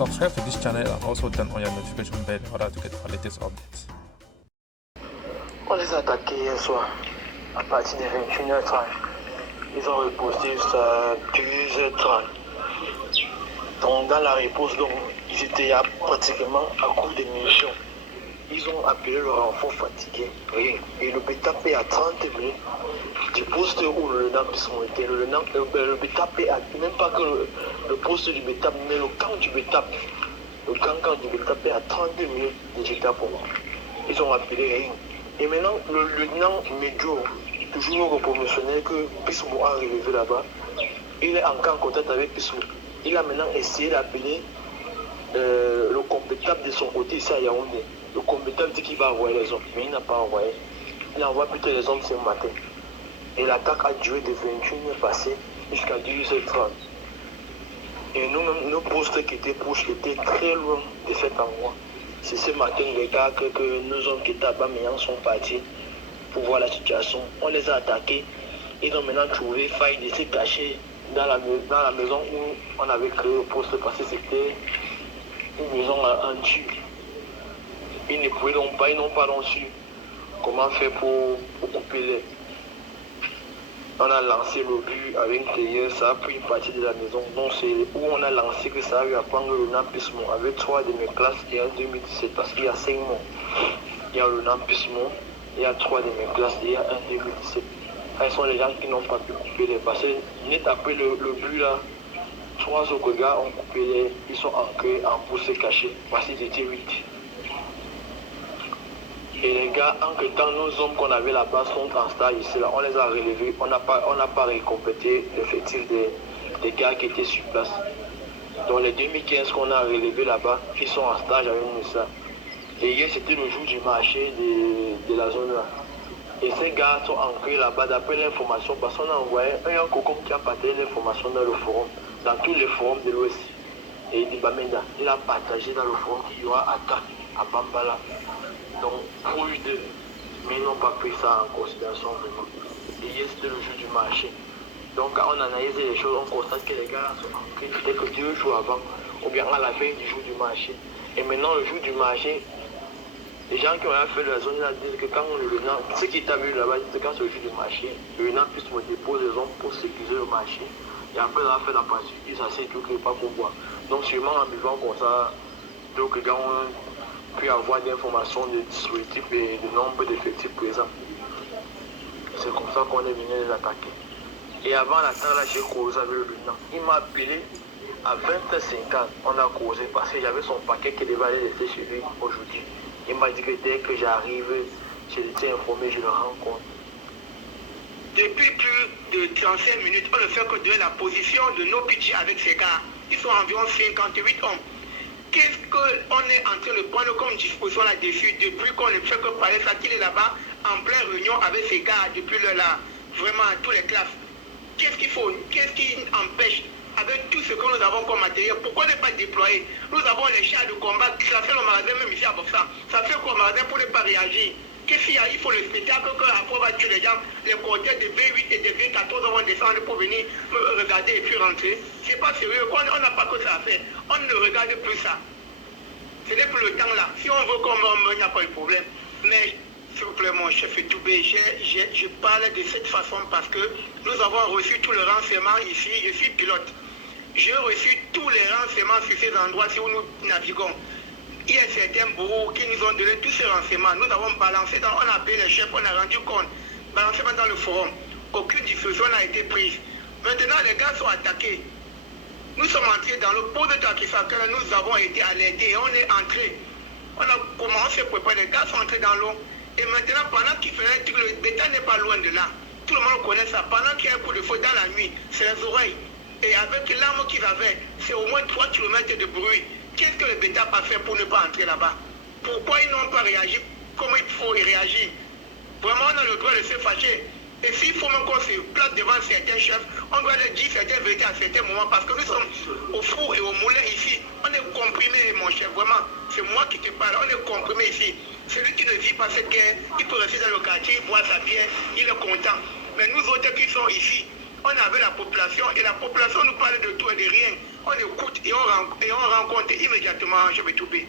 subscribe to this channel and also turn on your notification bell in order to get our latest updates. On les a attaqués hier soir à partir de 21h30. Ils ont reposté jusqu'à 2h30. Donc dans la repose, donc, ils étaient pratiquement à court de munitions. Ils ont appelé le renfort fatigué. Rien. Et le BTAP est à 30 minutes du poste où le lieutenant Pismo était. Le BTAP est à, même pas que le poste du BTAP, mais le camp du BTAP. Le camp du BTAP est à 30 minutes de JTA pour moi. Ils ont appelé rien. Et maintenant, le lieutenant Medjo, toujours promotionnel que Pismo a relevé là-bas, il est encore en contact avec Pismo. Il a maintenant essayé d'appeler le compétable de son côté ici à Yaoundé. Le compétable dit qu'il va envoyer les hommes, mais il n'a pas envoyé. Il envoie plutôt les hommes ce matin. Et l'attaque a duré de 21h passées jusqu'à 12h30. Et nous-mêmes, nos postes qui étaient proches étaient très loin de cet endroit. C'est ce matin, les gars, que nos hommes qui étaient à Bameyang sont partis pour voir la situation. On les a attaqués. Ils ont maintenant trouvé faille de se cacher dans la maison où on avait créé le poste parce que c'était une maison en tube. Ils ne pouvaient donc pas, ils n'ont pas donc su comment faire pour couper les. On a lancé le but avec une théière, ça a pris une partie de la maison. Donc c'est où on a lancé que ça a eu à prendre le Nampismo avec 3 de mes classes et en 2017 parce qu'il y a 5 mois. Il y a le Nampismo, il y a 3 de mes classes et il y a un 2017. Ce sont les gens qui n'ont pas pu couper les. Parce que net après le but là, 3 autres gars ont coupé les. Ils sont ancrés en pour se cacher parce qu'ils étaient 8. Et les gars, en que temps, nos hommes qu'on avait là-bas sont en stage ici, là. On les a relevés, on n'a pas récomplété l'effectif des gars qui étaient sur place. Donc les 2015 qu'on a relevés là-bas, ils sont en stage avec nous ça. Et hier, c'était le jour du marché de la zone là. Et ces gars sont ancrés là-bas d'après l'information, parce qu'on a envoyé un cocon qui a partagé l'information dans le forum, dans tous les forums de l'Ouest. Et Dibamenda, il a partagé dans le forum qu'il y aura attaque à Bambala. Donc, plus de, mais ils n'ont pas pris ça en considération vraiment. Et hier, c'était le jour du marché. Donc, quand on analyse les choses, on constate que les gars sont ancrés peut-être que 2 jours avant, ou bien à la veille du jour du marché. Et maintenant, le jour du marché, les gens qui ont fait la zone là disent que quand le lieutenant, ceux qui étaient venus là-bas disent que quand c'est le jour du marché, le lieutenant puisse me déposer les hommes pour sécuriser le marché. Et après, on a fait la partie, ils s'asseyent tout que pas pour boire. Donc, sûrement en buvant comme ça, donc les gars ont pu avoir des informations de dispositifs et de nombre d'effectifs présents. C'est comme ça qu'on est venu les attaquer. Et avant l'attaque, là, j'ai causé avec le lieutenant. Il m'a appelé à 20h50, on a causé parce que j'avais son paquet qui devait aller laisser chez lui aujourd'hui. Il m'a dit que dès que j'arrive, je l'étais informé, je le rencontre. Depuis plus de 35 minutes, on ne fait que donner la position de nos pitchers avec ces gars. Ils sont environ 58 hommes. Qu'est-ce qu'on est en train de prendre comme disposition là-dessus depuis qu'on ne fait que parler ça, qu'il est là-bas en pleine réunion avec ces gars depuis là, vraiment tous les classes. Qu'est-ce qu'il faut? Qu'est-ce qui empêche avec tout ce que nous avons comme matériel? Pourquoi ne pas déployer? Nous avons les chars de combat, ça fait le magasin même ici à Boxa. Ça fait quoi le magasin pour ne pas réagir? Qu'est-ce qu'il y a? Il faut le spectacle qu'après on va tuer les gens. Les cortèges de V8 et de V14 vont descendre pour venir regarder et puis rentrer. C'est pas sérieux. On n'a pas que ça à faire. On ne regarde plus ça. Ce n'est plus le temps là. Si on veut qu'on il n'y a pas de problème. Mais s'il vous plaît, mon chef Toubé, je parle de cette façon parce que nous avons reçu tout le renseignement ici. Je suis pilote. J'ai reçu tous les renseignements sur ces endroits où nous naviguons. Il y a certains bourreaux qui nous ont donné tous ces renseignements. Nous avons balancé, on a appelé les chefs, on a rendu compte. Balancé dans le forum. Aucune discussion n'a été prise. Maintenant, les gars sont attaqués. Nous sommes entrés dans le pot de Takisaka, nous avons été alertés et on est entrés. On a commencé à préparer, les gars sont entrés dans l'eau. Et maintenant, pendant qu'ils faisaient le bétail n'est pas loin de là. Tout le monde connaît ça. Pendant qu'il y a un coup de feu dans la nuit, c'est les oreilles. Et avec l'arme qu'ils avaient, c'est au moins 3 km de bruit. Qu'est-ce que le bétail a fait pour ne pas entrer là-bas? Pourquoi ils n'ont pas réagi comme il faut réagir? Vraiment, on a le droit de se fâcher. Et s'il faut même qu'on se place devant certains chefs, on doit leur dire certaines vérités à certains moments parce que nous sommes au four et au moulin ici. On est comprimé, mon chef, vraiment. C'est moi qui te parle, on est comprimé ici. Celui qui ne vit pas cette guerre, il peut rester dans le quartier, il boit sa bière, il est content. Mais nous autres qui sont ici, on est avec la population et la population nous parle de tout et de rien. on écoute et on rencontre immédiatement chef Toubé.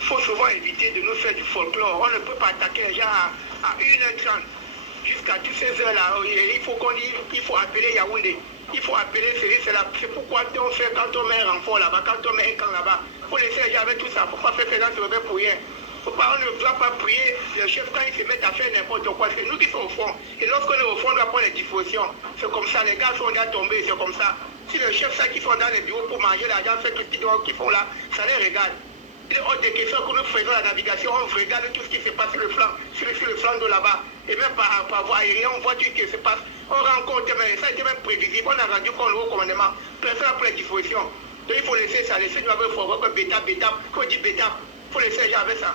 Il faut souvent éviter de nous faire du folklore. On ne peut pas attaquer les gens à 1h30 jusqu'à toutes ces heures-là. Il faut il faut appeler Yaoundé. Il faut appeler c'est pourquoi on fait quand on met un renfort là-bas, quand on met un camp là-bas. Il faut laisser les gens avec tout ça. Il ne faut pas faire ça sur le pour rien. On ne doit pas prier le chef quand il se met à faire n'importe quoi. C'est nous qui sommes au fond. Et lorsqu'on est au fond, on doit prendre les dispositions. C'est comme ça, les gars sont déjà tombés, c'est comme ça. Si le chef sait qu'ils sont dans les bureaux pour manger l'argent, fait tout ce qu'ils font là, ça les regarde. Il est hors de question que nous faisons la navigation, on regarde tout ce qui se passe sur le flanc, sur le flanc de là-bas. Et même par voie aérienne, on voit tout ce qui se passe. On rencontre, mais ça a été même prévisible. On a rendu compte au commandement. Personne n'a pris les dispositions. Donc il faut laisser ça, laisser nous avec il faut avoir bêta, il faut dire bêta. Il faut laisser les gens avec ça.